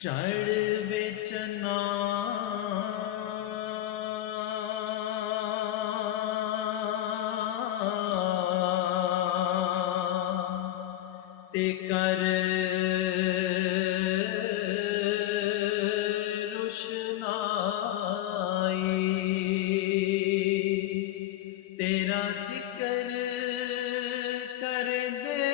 चढ़ बेचना ते कर रुशनाई तेरा जिक्र कर दे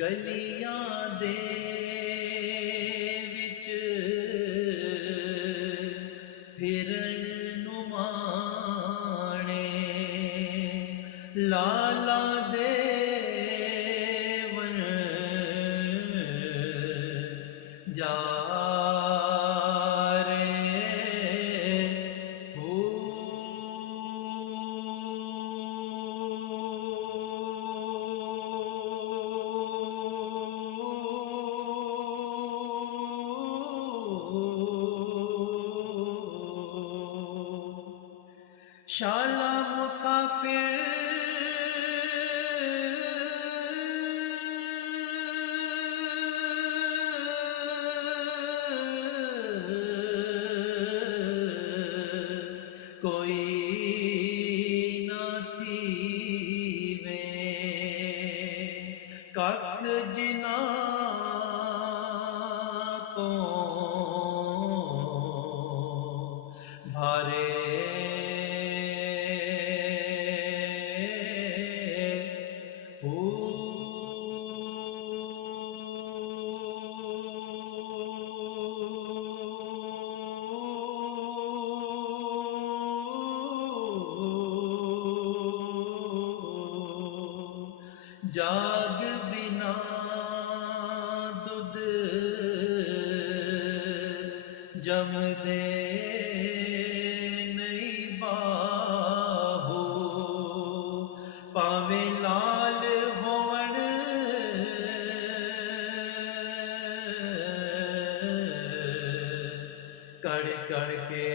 गलियां दे विच फिरन नूं माणे लाला दे वन जा शाला मुसाफिर कोई ना थीवे कख जिना को भारे जाग बिना दुध जम दे नहीं बाहू पावे लाल होवन कड़ कड़ के